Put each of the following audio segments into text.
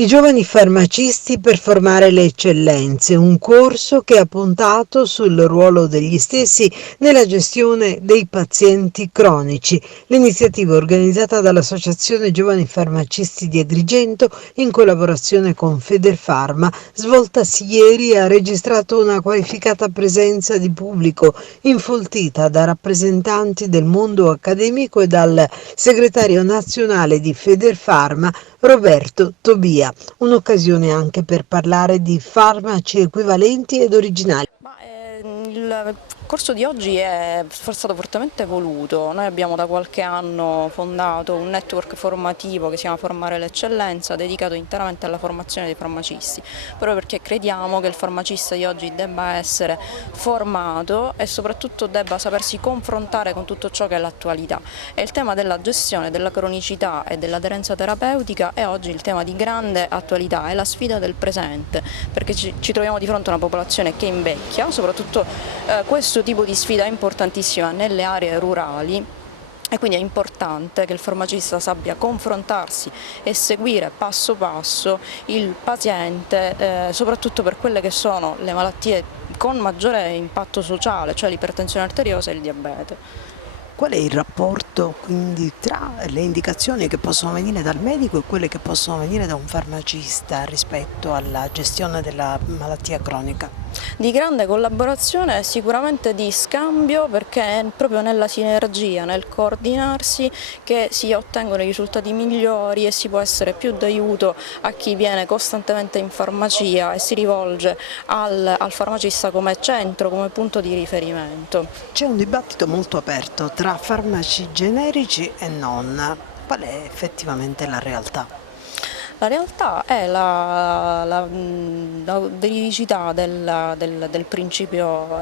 I giovani farmacisti per formare le eccellenze, un corso che ha puntato sul ruolo degli stessi nella gestione dei pazienti cronici. L'iniziativa organizzata dall'Associazione Giovani Farmacisti di Agrigento in collaborazione con Federfarma, svoltasi ieri, ha registrato una qualificata presenza di pubblico infoltita da rappresentanti del mondo accademico e dal segretario nazionale di Federfarma Roberto Tobia, un'occasione anche per parlare di farmaci equivalenti ed originali. Il corso di oggi è stato fortemente voluto. Noi abbiamo da qualche anno fondato un network formativo che si chiama Formare l'Eccellenza, dedicato interamente alla formazione dei farmacisti, proprio perché crediamo che il farmacista di oggi debba essere formato e soprattutto debba sapersi confrontare con tutto ciò che è l'attualità. E il tema della gestione della cronicità e dell'aderenza terapeutica è oggi il tema di grande attualità, è la sfida del presente, perché ci troviamo di fronte a una popolazione che invecchia, soprattutto questo tipo di sfida è importantissima nelle aree rurali. E quindi è importante che il farmacista sappia confrontarsi e seguire passo passo il paziente, soprattutto per quelle che sono le malattie con maggiore impatto sociale, cioè l'ipertensione arteriosa e il diabete. Qual è il rapporto quindi tra le indicazioni che possono venire dal medico e quelle che possono venire da un farmacista rispetto alla gestione della malattia cronica? Di grande collaborazione e sicuramente di scambio, perché è proprio nella sinergia, nel coordinarsi che si ottengono i risultati migliori e si può essere più d'aiuto a chi viene costantemente in farmacia e si rivolge al farmacista come centro, come punto di riferimento. C'è un dibattito molto aperto tra farmaci generici e non. Qual è effettivamente la realtà? La realtà è la veridicità del principio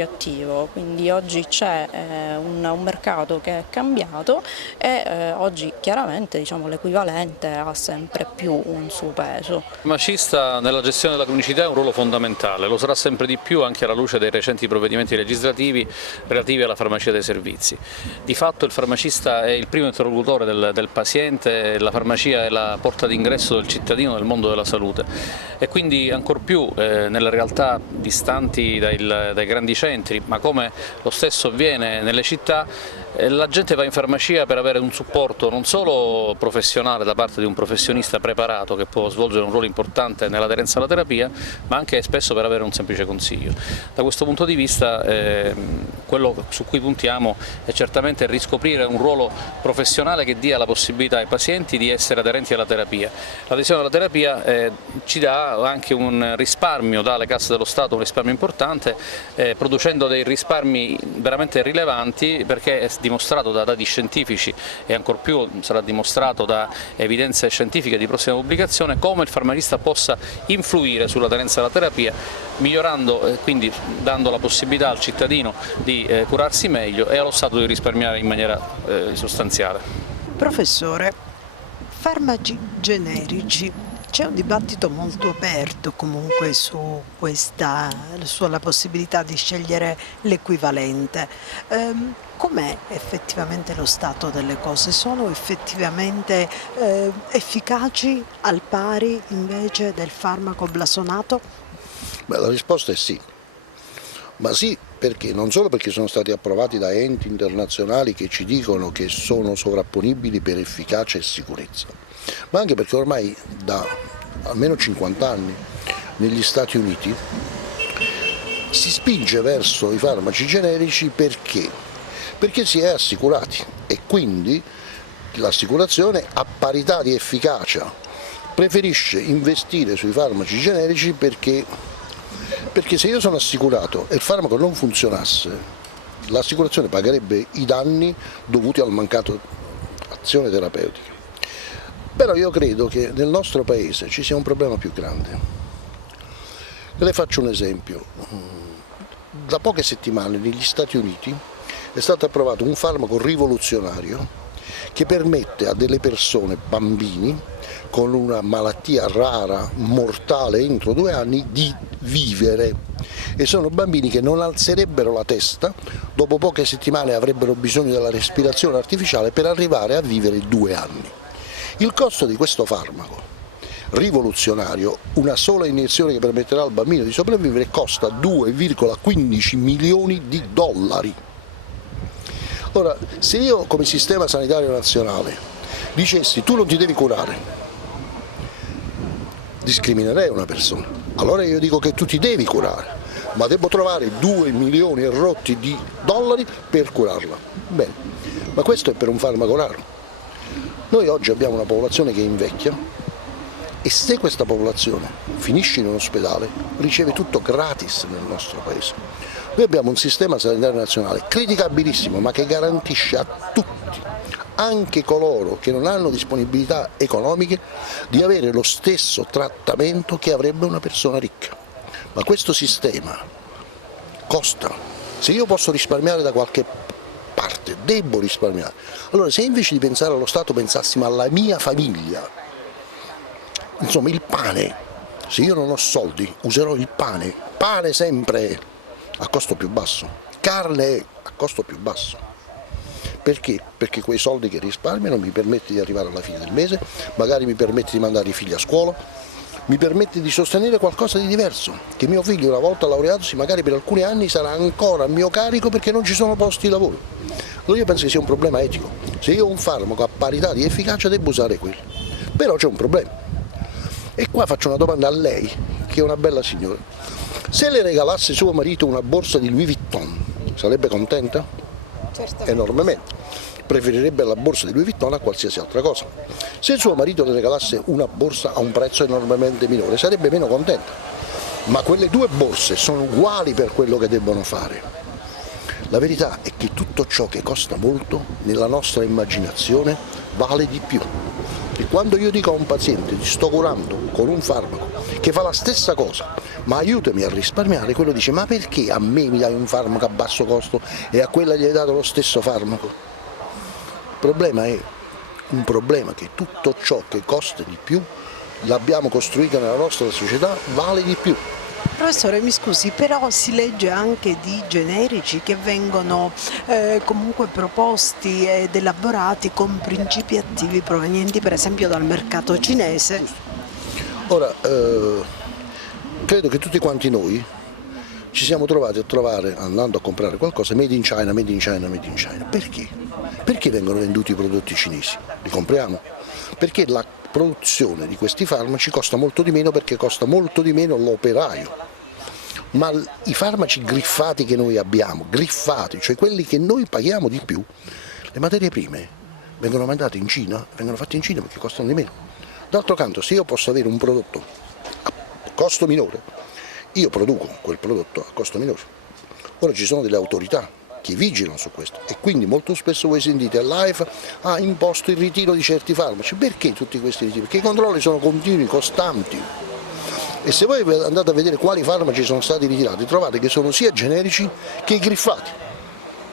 attivo, quindi oggi c'è un mercato che è cambiato e oggi chiaramente l'equivalente ha sempre più un suo peso. Il farmacista nella gestione della cronicità è un ruolo fondamentale, lo sarà sempre di più anche alla luce dei recenti provvedimenti legislativi relativi alla farmacia dei servizi. Di fatto il farmacista è il primo interlocutore del paziente, la farmacia è la porta d'ingresso del cittadino nel mondo della salute e quindi ancor più nelle realtà distanti dai grandi centri, ma come lo stesso avviene nelle città, la gente va in farmacia per avere un supporto non solo professionale da parte di un professionista preparato che può svolgere un ruolo importante nell'aderenza alla terapia, ma anche spesso per avere un semplice consiglio. Da questo punto di vista quello su cui puntiamo è certamente riscoprire un ruolo professionale che dia la possibilità ai pazienti di essere aderenti alla terapia. L'adesione alla terapia ci dà anche un risparmio dalle casse dello Stato, un risparmio importante, producendo dei risparmi veramente rilevanti, perché è dimostrato da dati scientifici e ancor più sarà dimostrato da evidenze scientifiche di prossima pubblicazione come il farmacista possa influire sull'aderenza alla terapia, migliorando quindi dando la possibilità al cittadino di curarsi meglio e allo Stato di risparmiare in maniera sostanziale. Professore, farmaci generici. C'è un dibattito molto aperto comunque sulla possibilità di scegliere l'equivalente. Com'è effettivamente lo stato delle cose? Sono effettivamente efficaci al pari invece del farmaco blasonato? Beh, la risposta è sì, ma sì perché non solo perché sono stati approvati da enti internazionali che ci dicono che sono sovrapponibili per efficacia e sicurezza, ma anche perché ormai da almeno 50 anni negli Stati Uniti si spinge verso i farmaci generici perché si è assicurati e quindi l'assicurazione a parità di efficacia preferisce investire sui farmaci generici perché se io sono assicurato e il farmaco non funzionasse, l'assicurazione pagherebbe i danni dovuti al mancato azione terapeutica. Però io credo che nel nostro paese ci sia un problema più grande. Le faccio un esempio. Da poche settimane negli Stati Uniti è stato approvato un farmaco rivoluzionario che permette a delle persone, bambini, con una malattia rara, mortale entro 2 anni, di vivere. E sono bambini che non alzerebbero la testa, dopo poche settimane avrebbero bisogno della respirazione artificiale per arrivare a vivere 2 anni. Il costo di questo farmaco rivoluzionario, una sola iniezione che permetterà al bambino di sopravvivere costa 2,15 milioni di dollari. Ora, se io come sistema sanitario nazionale dicessi tu non ti devi curare, discriminerei una persona. Allora io dico che tu ti devi curare, ma devo trovare 2 milioni e rotti di dollari per curarla. Bene, ma questo è per un farmaco raro. Noi oggi abbiamo una popolazione che invecchia e se questa popolazione finisce in un ospedale riceve tutto gratis nel nostro paese. Noi abbiamo un sistema sanitario nazionale criticabilissimo ma che garantisce a tutti, anche coloro che non hanno disponibilità economiche, di avere lo stesso trattamento che avrebbe una persona ricca. Ma questo sistema costa. Se io posso risparmiare da qualche parte, devo risparmiare. Allora se invece di pensare allo Stato pensassimo alla mia famiglia, insomma il pane, se io non ho soldi userò il pane sempre a costo più basso, carne a costo più basso. Perché? Perché quei soldi che risparmiano mi permette di arrivare alla fine del mese, magari mi permette di mandare i figli a scuola, mi permette di sostenere qualcosa di diverso, che mio figlio una volta laureatosi magari per alcuni anni sarà ancora a mio carico perché non ci sono posti di lavoro. Allora io penso che sia un problema etico, se io ho un farmaco a parità di efficacia devo usare quello, però c'è un problema. E qua faccio una domanda a lei, che è una bella signora, se le regalasse suo marito una borsa di Louis Vuitton, sarebbe contenta? Certamente. Enormemente. Preferirebbe la borsa di Louis Vuitton a qualsiasi altra cosa. Se suo marito le regalasse una borsa a un prezzo enormemente minore sarebbe meno contenta, ma quelle due borse sono uguali per quello che debbono fare. La verità è che tutto ciò che costa molto nella nostra immaginazione vale di più. E quando io dico a un paziente ti sto curando con un farmaco che fa la stessa cosa ma aiutami a risparmiare, quello dice ma perché a me mi dai un farmaco a basso costo e a quella gli hai dato lo stesso farmaco? Il problema è un problema che tutto ciò che costa di più, l'abbiamo costruito nella nostra società, vale di più. Professore, mi scusi, però si legge anche di generici che vengono comunque proposti ed elaborati con principi attivi provenienti per esempio dal mercato cinese. Ora, credo che tutti quanti noi ci siamo trovati a trovare, andando a comprare qualcosa, made in China, made in China, made in China. Perché? Perché vengono venduti i prodotti cinesi? Li compriamo? Perché la produzione di questi farmaci costa molto di meno perché costa molto di meno l'operaio. Ma i farmaci griffati che noi abbiamo, griffati, cioè quelli che noi paghiamo di più, le materie prime vengono mandate in Cina, vengono fatte in Cina perché costano di meno. D'altro canto, se io posso avere un prodotto a costo minore, io produco quel prodotto a costo minore. Ora ci sono delle autorità che vigilano su questo e quindi molto spesso voi sentite l'AIFA ha imposto il ritiro di certi farmaci. Perché tutti questi ritiri? Perché i controlli sono continui, costanti e se voi andate a vedere quali farmaci sono stati ritirati trovate che sono sia generici che i griffati.